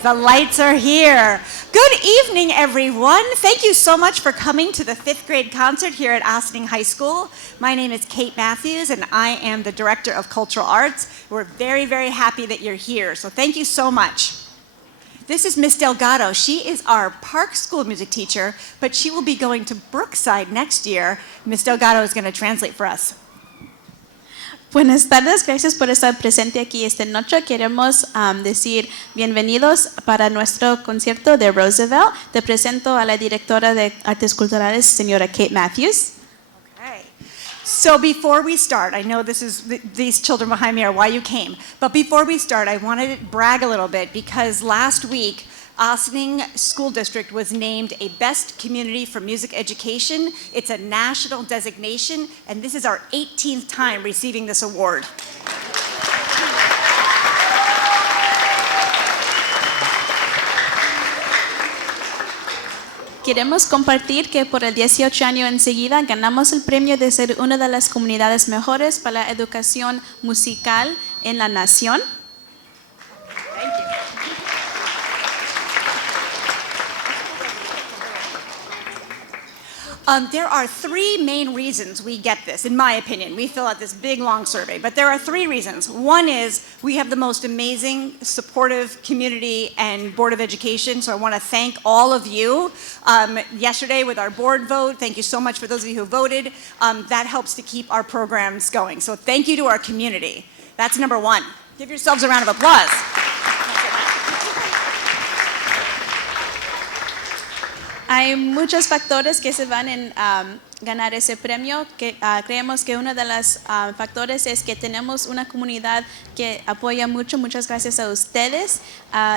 The lights are here. Good evening, everyone. Thank you so much for coming to the 5th grade concert here at Ossining High School. My name is Kate Matthews, and I am the Director of Cultural Arts. We're very, very happy that you're here, so thank you so much. This is Miss Delgado. She is our Park School music teacher, but she will be going to Brookside next year. Miss Delgado is going to translate for us. Buenas tardes, gracias por estar presente aquí esta noche. Queremos decir bienvenidos para nuestro concierto de Roosevelt. Te presento a la directora de Artes Culturales, señora Kate Matthews. Okay. So before we start, I know these children behind me are why you came, but before we start, I wanted to brag a little bit because last week, Ossining School District was named a Best Community for Music Education. It's a national designation, and this is our 18th time receiving this award. Queremos compartir que por el 18 año enseguida ganamos el premio de ser una de las comunidades mejores para la educación musical en la nación. Thank you. There are 3 main reasons we get this, in my opinion. We fill out this big, long survey, but there are 3 reasons. One is we have the most amazing, supportive community and Board of Education, so I want to thank all of you. Yesterday with our board vote, thank you so much for those of you who voted. That helps to keep our programs going, so thank you to our community. That's number 1. Give yourselves a round of applause. Hay muchos factores que se van en ganar ese premio. Creemos que uno de los factores es que tenemos una comunidad que apoya mucho. Muchas gracias a ustedes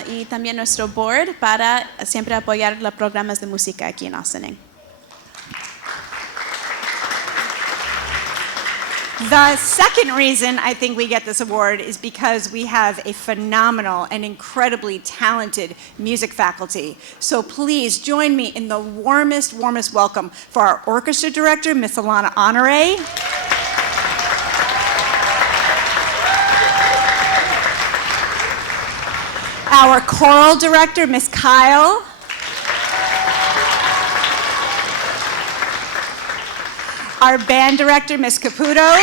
y también nuestro board para siempre apoyar los programas de música aquí en Ossining. The second reason I think we get this award is because we have a phenomenal and incredibly talented music faculty. So please join me in the warmest welcome for our orchestra director, Miss Alana Honore. Our choral director, Miss Kyle. Our band director, Ms. Caputo.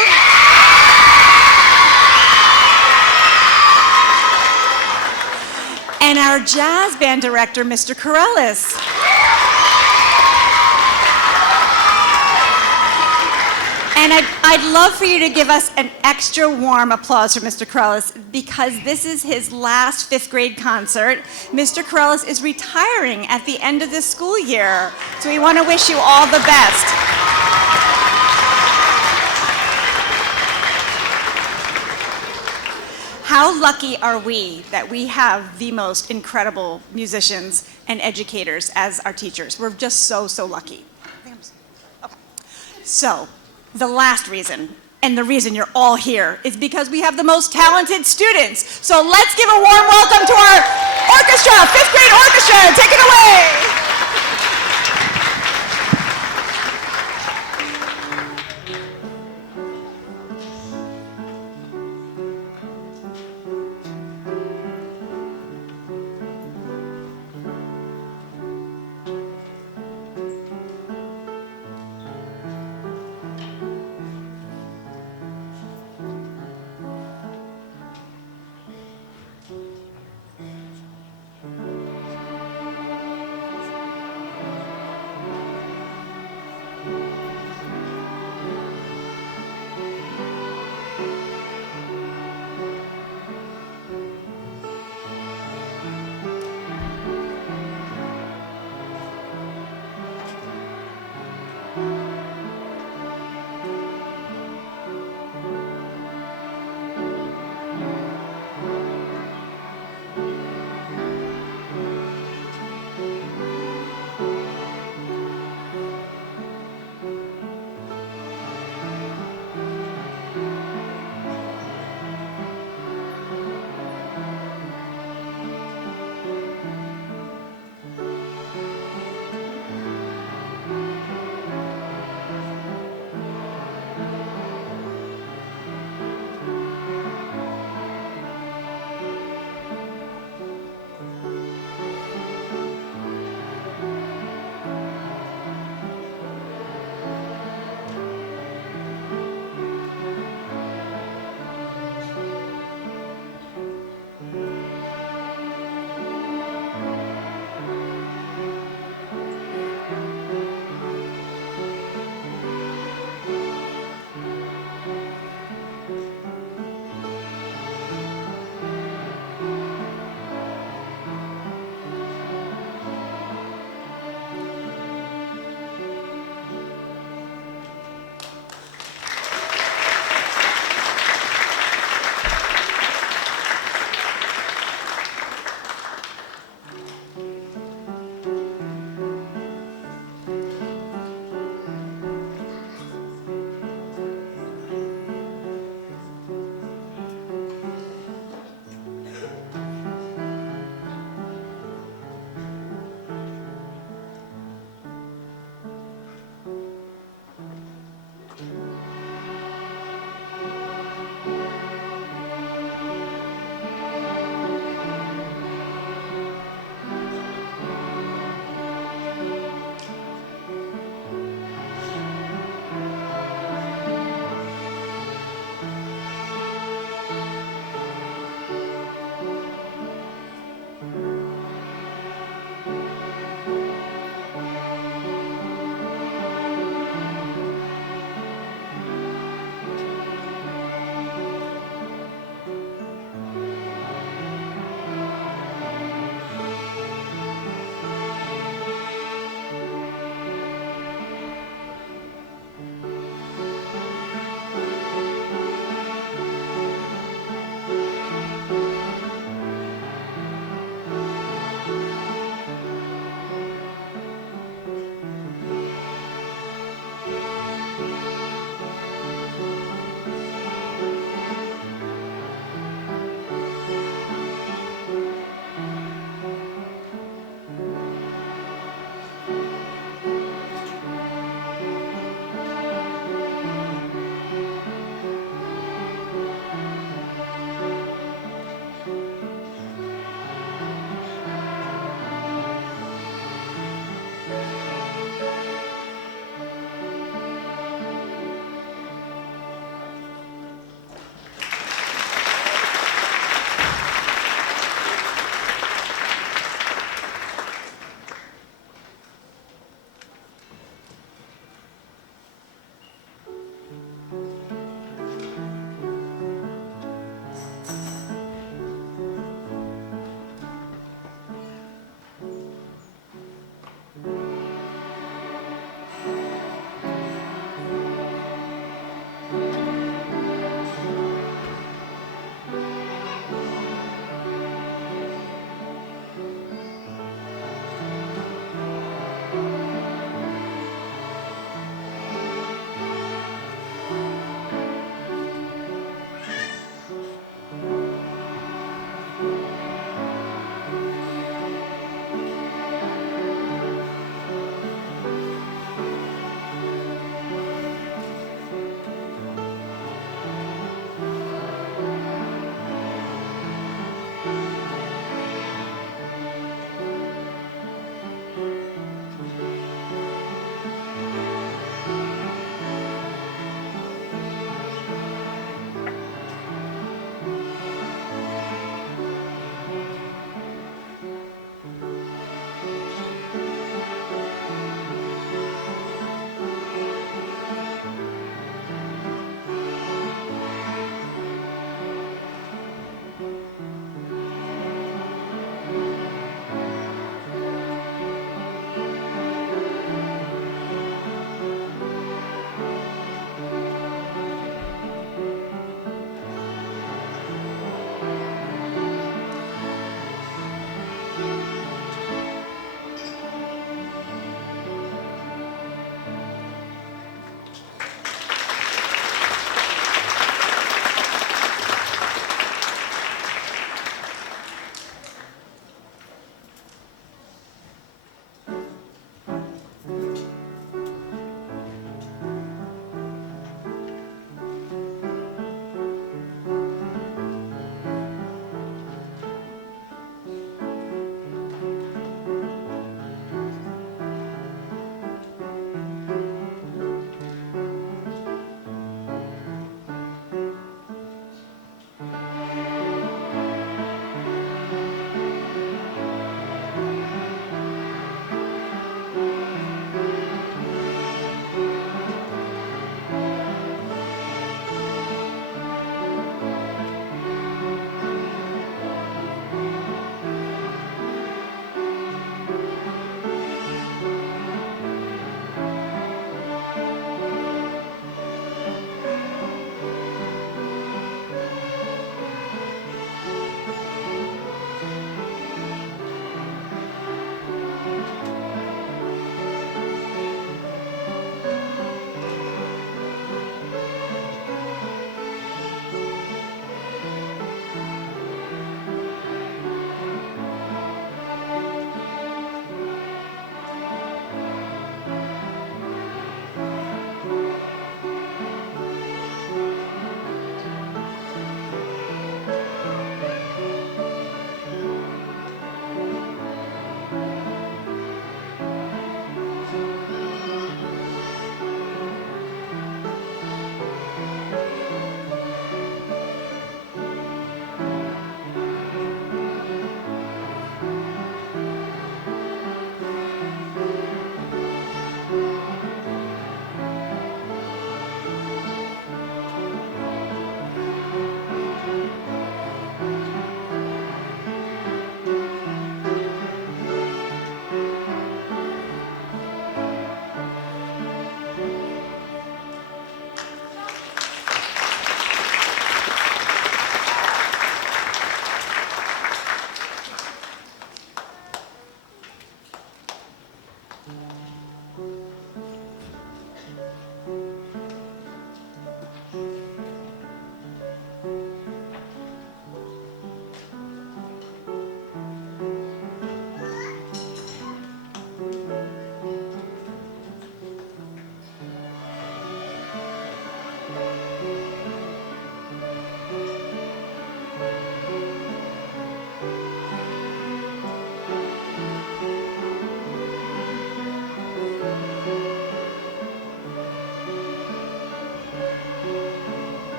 And our jazz band director, Mr. Corellis. And I'd love for you to give us an extra warm applause for Mr. Corellis because this is his last 5th grade concert. Mr. Corellis is retiring at the end of this school year. So we want to wish you all the best. How lucky are we that we have the most incredible musicians and educators as our teachers? We're just so lucky. Okay. So, the last reason, and the reason you're all here, is because we have the most talented students. So let's give a warm welcome to our orchestra, 5th grade orchestra. Take it away.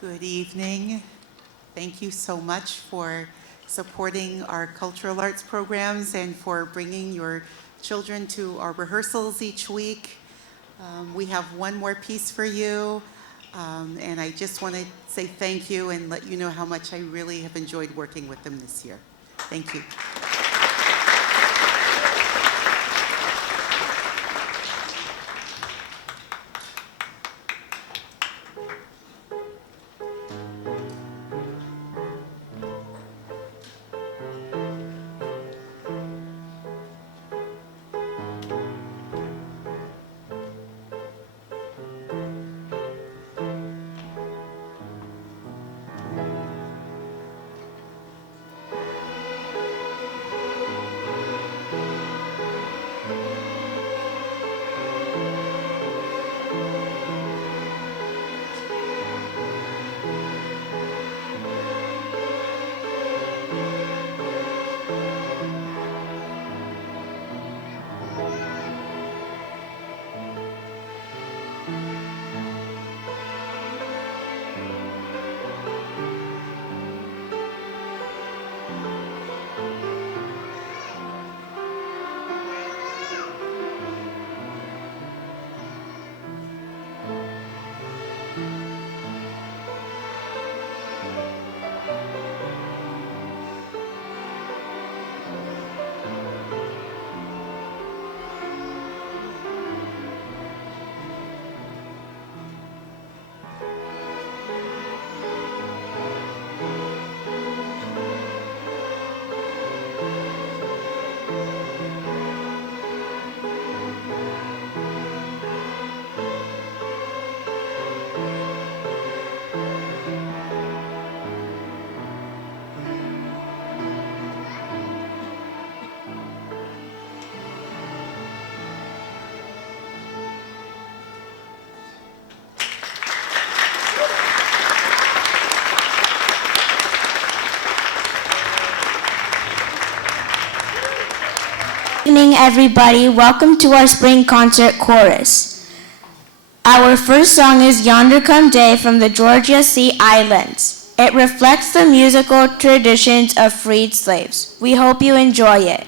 Good evening. Thank you so much for supporting our cultural arts programs and for bringing your children to our rehearsals each week. We have one more piece for you, and I just want to say thank you and let you know how much I really have enjoyed working with them this year. Thank you. Good evening, everybody. Welcome to our spring concert chorus. Our first song is Yonder Come Day from the Georgia Sea Islands. It reflects the musical traditions of freed slaves. We hope you enjoy it.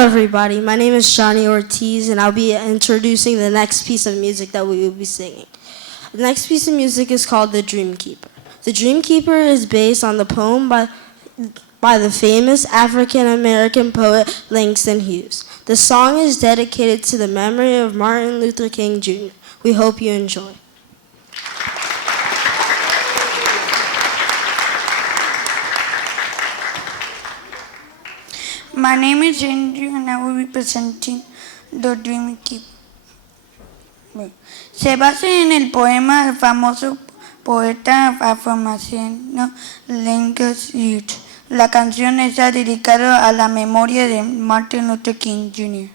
Hello, everybody. My name is Shani Ortiz, and I'll be introducing the next piece of music that we will be singing. The next piece of music is called The Dream Keeper. The Dream Keeper is based on the poem by the famous African-American poet Langston Hughes. The song is dedicated to the memory of Martin Luther King Jr. We hope you enjoy. My name is Andrew and I will be presenting The Dream Keeper. Se basa en el poema del famoso poeta afroamericano Langston Hughes. La canción está dedicada a la memoria de Martin Luther King Jr.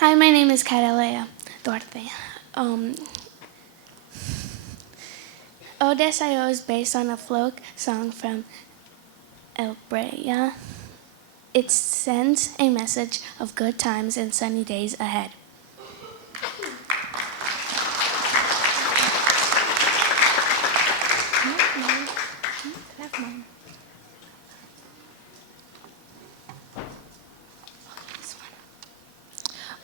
Hi, my name is Catalea Duarte. O Deseo is based on a folk song from El Brea. It sends a message of good times and sunny days ahead.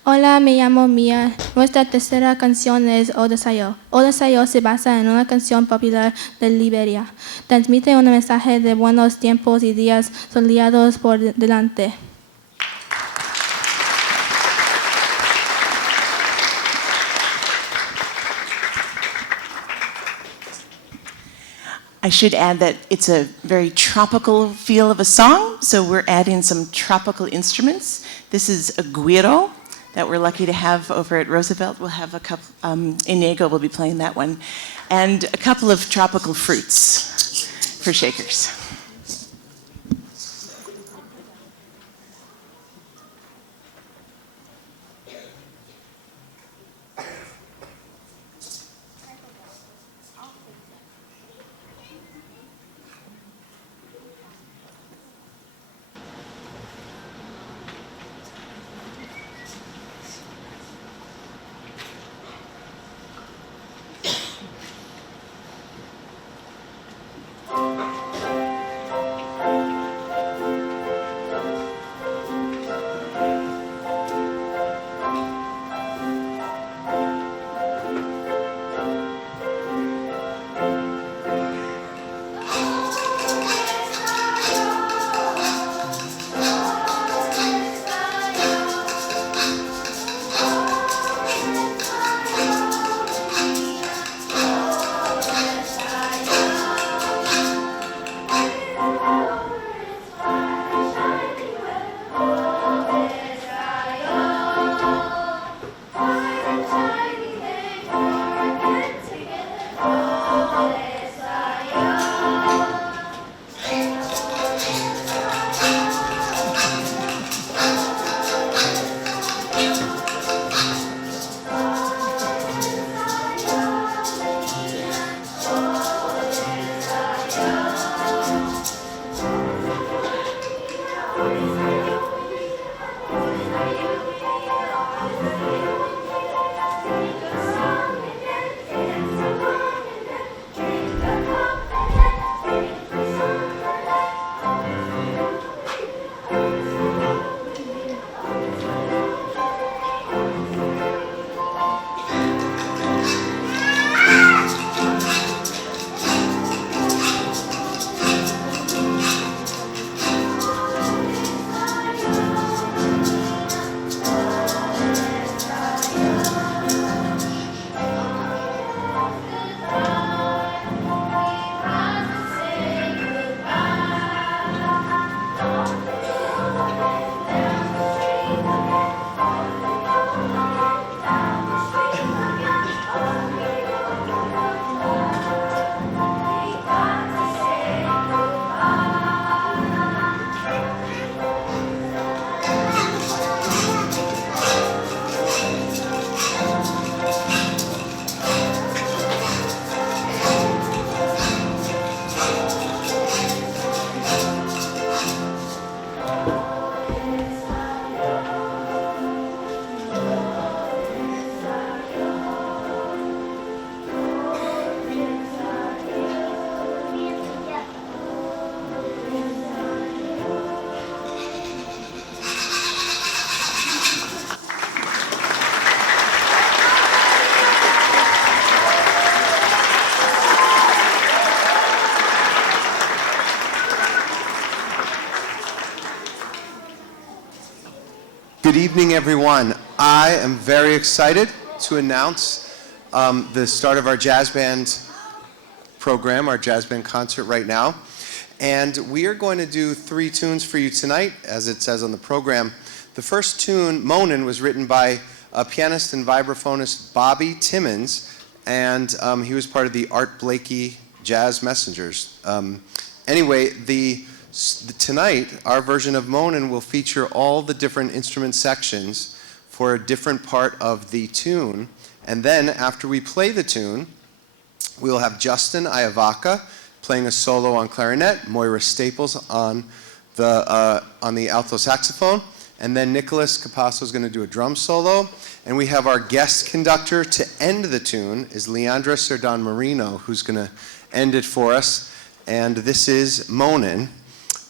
Hola, me llamo Mia. Nuestra tercera canción es O Deseo. O Deseo se basa en una canción popular de Liberia. Transmite un mensaje de buenos tiempos y días soleados por delante. I should add that it's a very tropical feel of a song, so we're adding some tropical instruments. This is a güiro. that we're lucky to have over at Roosevelt. We'll have a couple, Inigo will be playing that one, and a couple of tropical fruits for shakers. Good evening, everyone. I am very excited to announce the start of our jazz band program, our jazz band concert right now. And we are going to do 3 tunes for you tonight, as it says on the program. The first tune, Moanin', was written by pianist and vibraphonist Bobby Timmons, and he was part of the Art Blakey Jazz Messengers. Anyway, tonight, our version of Moanin' will feature all the different instrument sections for a different part of the tune. And then, after we play the tune, we'll have Justin Iavaca playing a solo on clarinet, Moira Staples on the alto saxophone, and then Nicholas Capasso is going to do a drum solo. And we have our guest conductor to end the tune is Leandra Serdan Marino, who's going to end it for us. And this is Moanin'.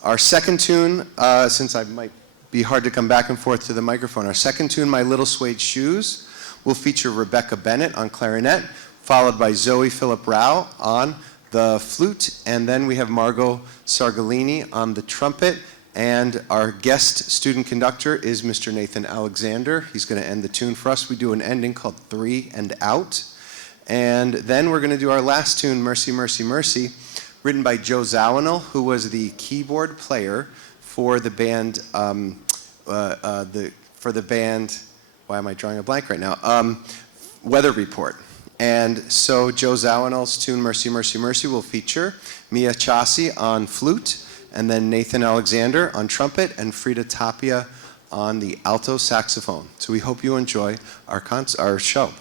Our second tune, since I might be hard to come back and forth to the microphone, our second tune, My Little Suede Shoes, will feature Rebecca Bennett on clarinet, followed by Zoe Philip Rao on the flute, and then we have Margot Sargalini on the trumpet, and our guest student conductor is Mr. Nathan Alexander. He's going to end the tune for us. We do an ending called 3 and Out, and then we're going to do our last tune, Mercy, Mercy, Mercy, written by Joe Zawinul, who was the keyboard player for the band, why am I drawing a blank right now? Weather report. And so Joe Zawinul's tune Mercy, Mercy, Mercy will feature Mia Chassi on flute, and then Nathan Alexander on trumpet, and Frida Tapia on the alto saxophone. So we hope you enjoy our show.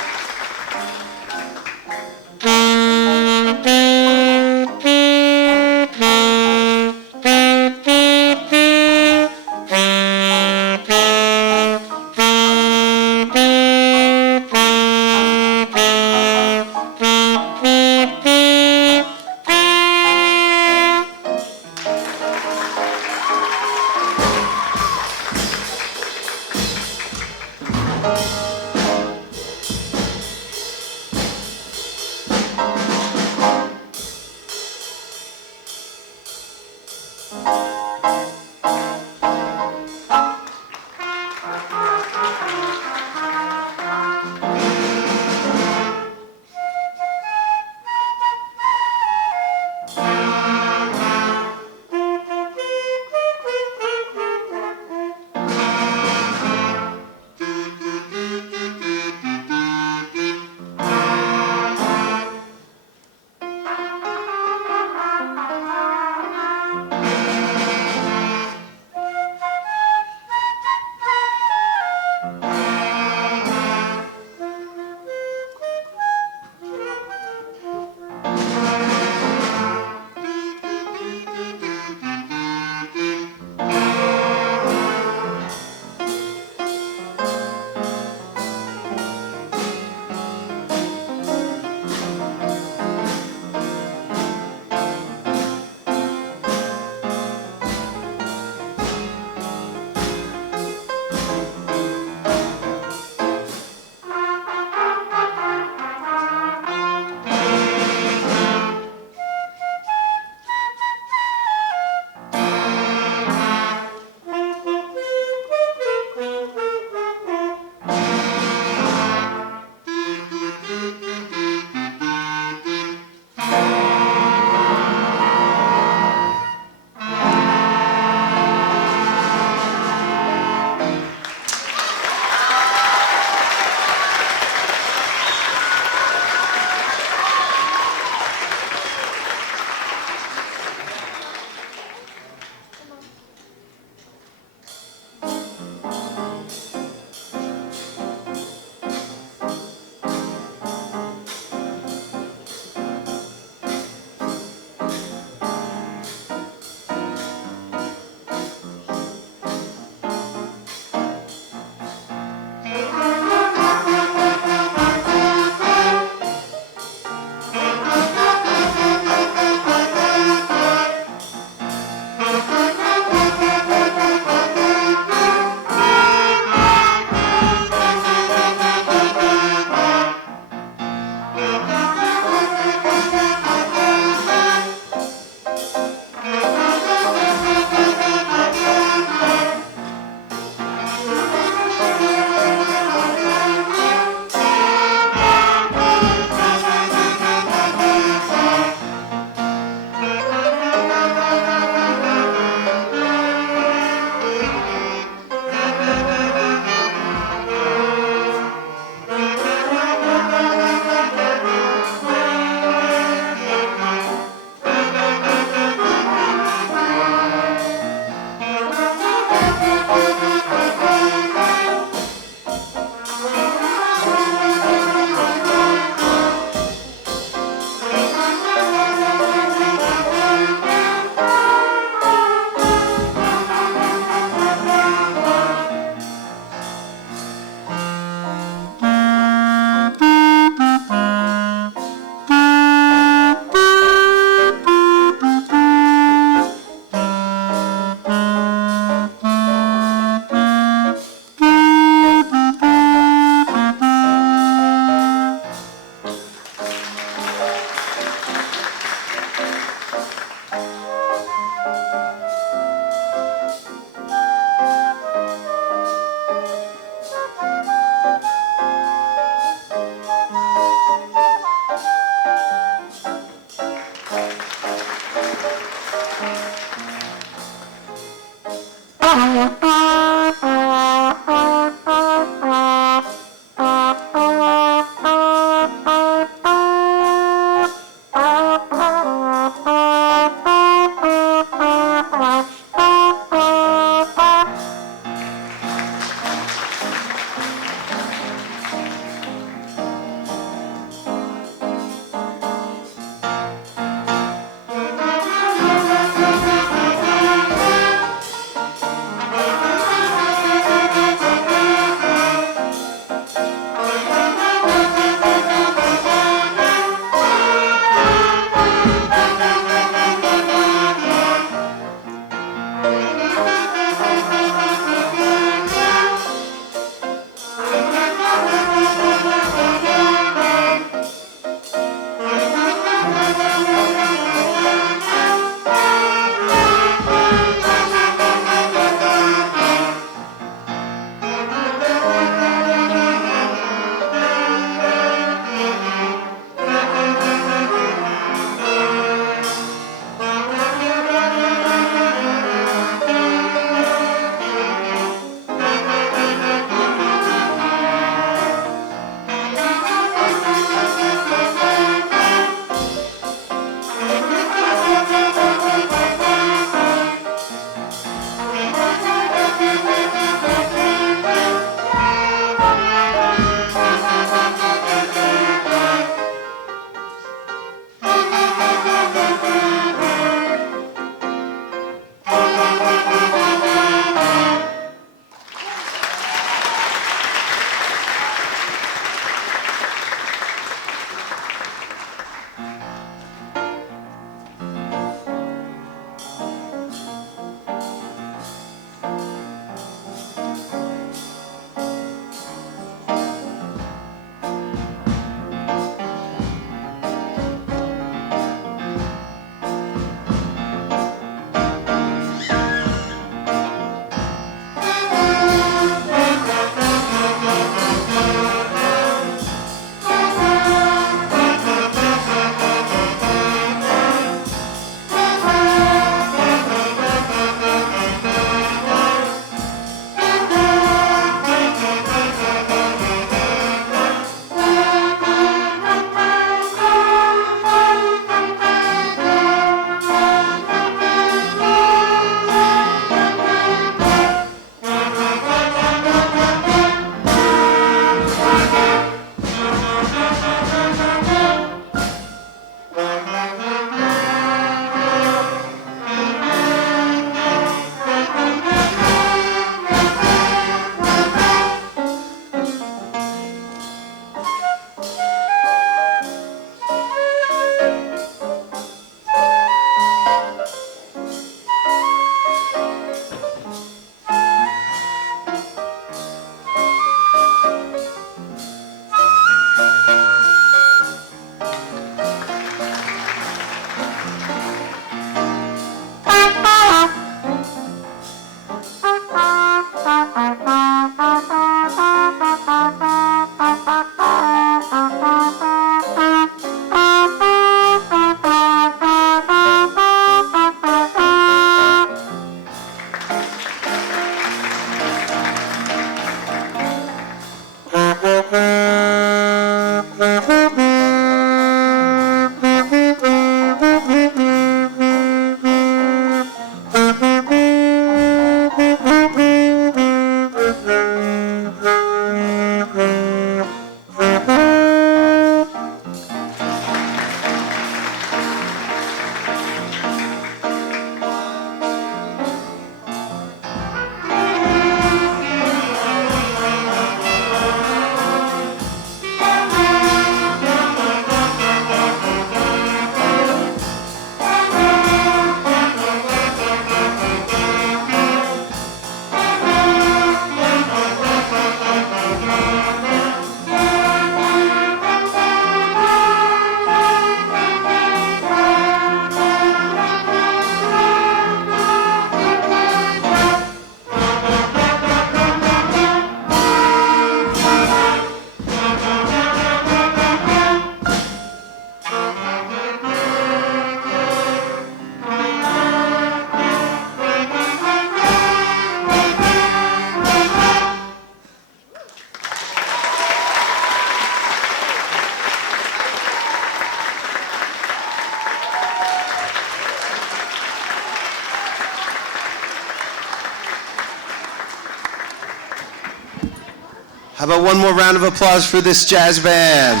How about one more round of applause for this jazz band?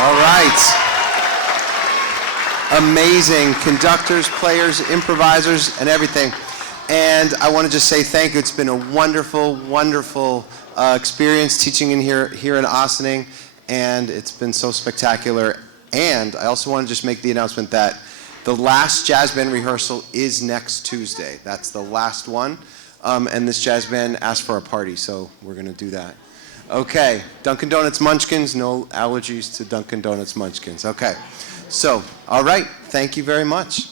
All right. Amazing conductors, players, improvisers, and everything. And I want to just say thank you. It's been a wonderful, wonderful experience teaching here in Ossining, and it's been so spectacular. And I also want to just make the announcement that the last jazz band rehearsal is next Tuesday. That's the last one. And this jazz band asked for a party, so we're going to do that. Okay, Dunkin' Donuts Munchkins, no allergies to Dunkin' Donuts Munchkins. Okay, so, all right, thank you very much.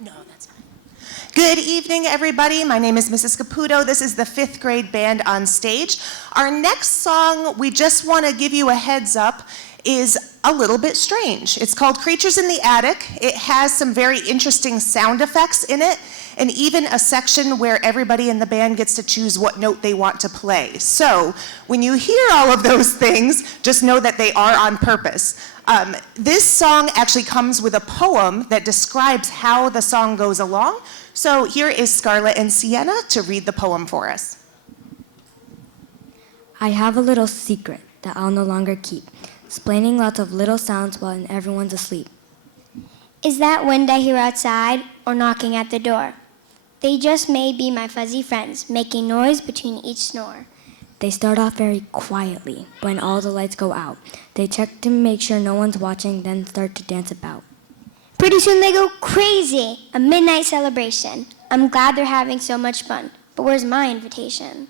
No, that's fine. Good evening, everybody. My name is Mrs. Caputo. This is the 5th grade band on stage. Our next song, we just want to give you a heads up, is a little bit strange. It's called Creatures in the Attic. It has some very interesting sound effects in it, and even a section where everybody in the band gets to choose what note they want to play. So when you hear all of those things, just know that they are on purpose. This song actually comes with a poem that describes how the song goes along. So here is Scarlett and Sienna to read the poem for us. I have a little secret that I'll no longer keep, explaining lots of little sounds while everyone's asleep. Is that wind I hear outside or knocking at the door? They just may be my fuzzy friends, making noise between each snore. They start off very quietly when all the lights go out. They check to make sure no one's watching, then start to dance about. Pretty soon they go crazy, a midnight celebration. I'm glad they're having so much fun, but where's my invitation?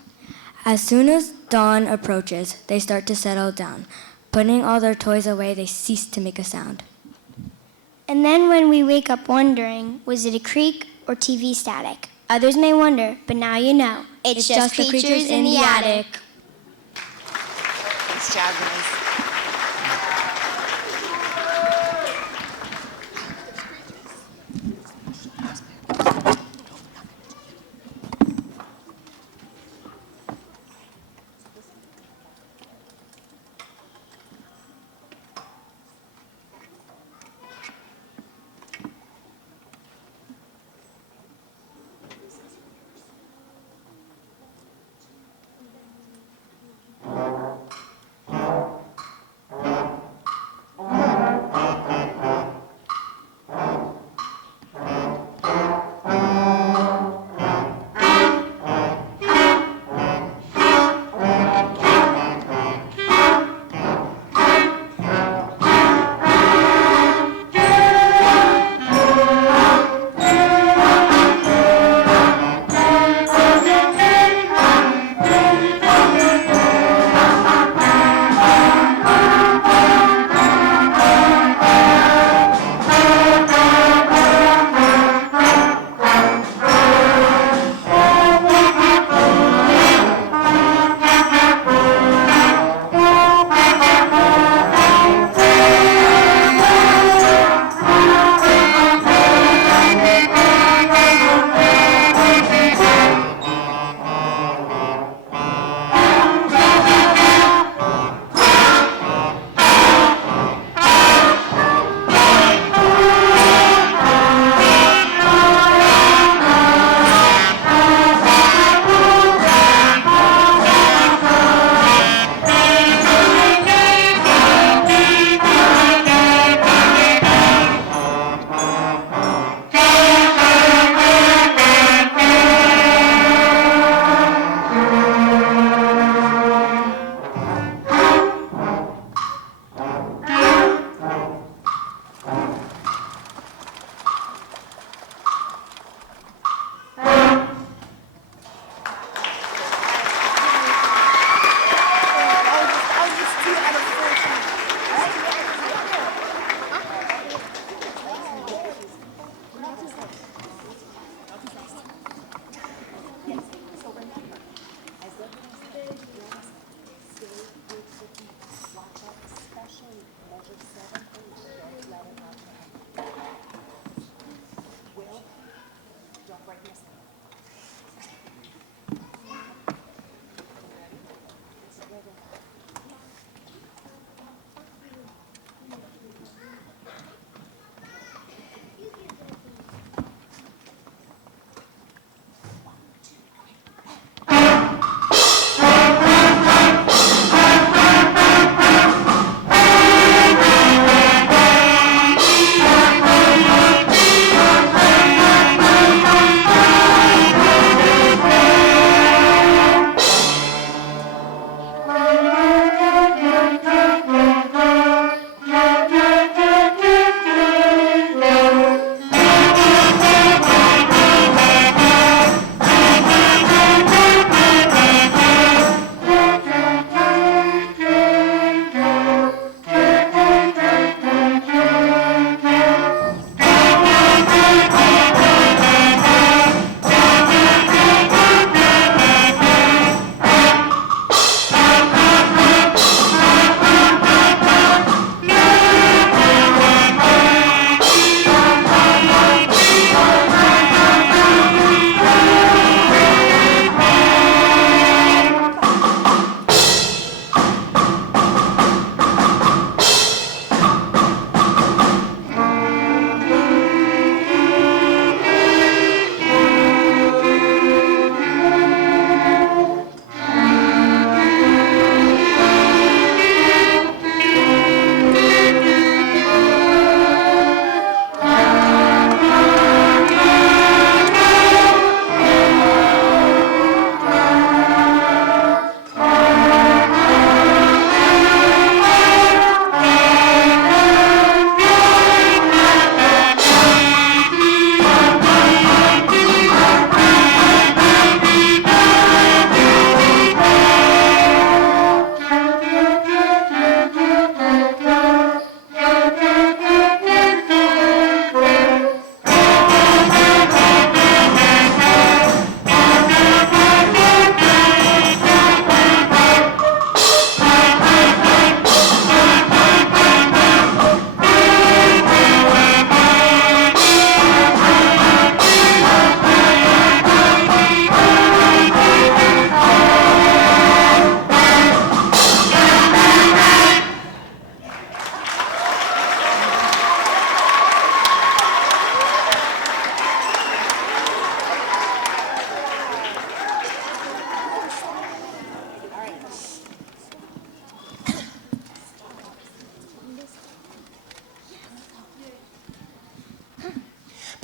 As soon as dawn approaches, they start to settle down. Putting all their toys away, they cease to make a sound. And then when we wake up wondering, was it a creak or TV static? Others may wonder, but now you know. It's just the creatures in the attic. Thanks, Jasmine.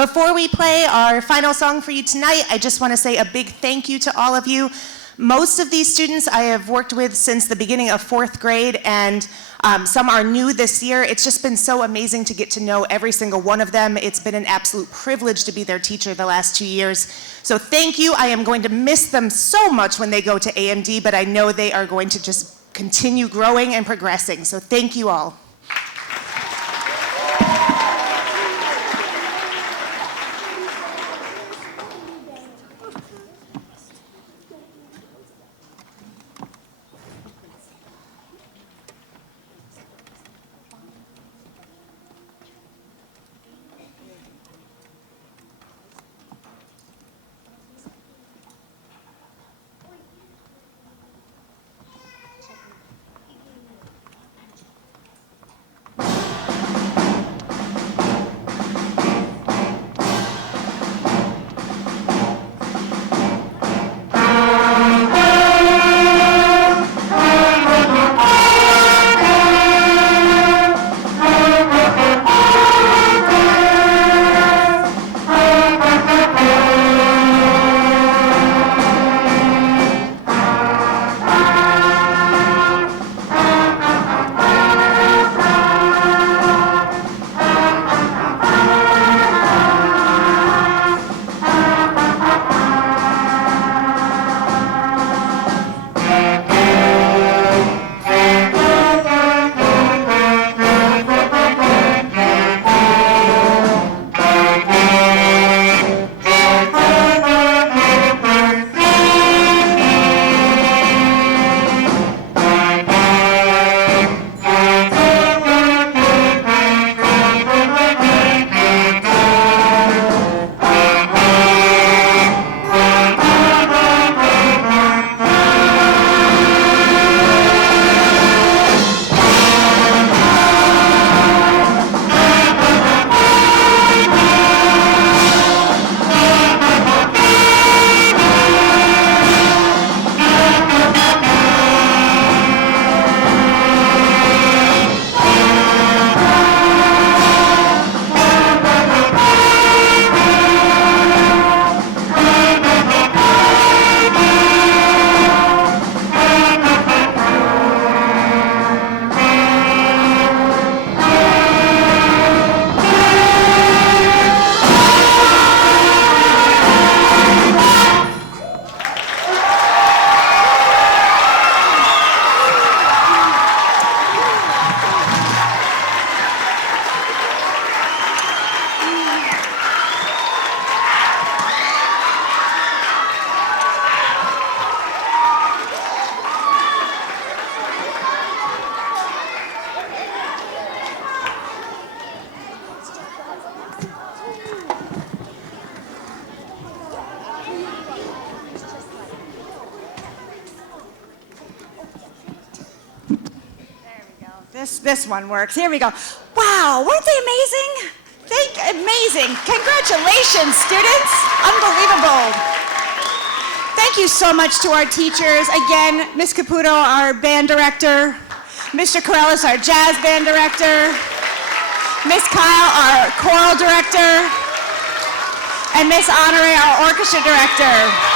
Before we play our final song for you tonight, I just want to say a big thank you to all of you. Most of these students I have worked with since the beginning of 4th grade, and some are new this year. It's just been so amazing to get to know every single one of them. It's been an absolute privilege to be their teacher the last 2 years. So thank you. I am going to miss them so much when they go to AMD, but I know they are going to just continue growing and progressing. So thank you all. This one works. Here we go. Wow, weren't they amazing? Amazing. Congratulations, students. Unbelievable. Thank you so much to our teachers. Again, Ms. Caputo, our band director. Mr. Corellis, our jazz band director. Ms. Kyle, our choral director. And Ms. Honore, our orchestra director.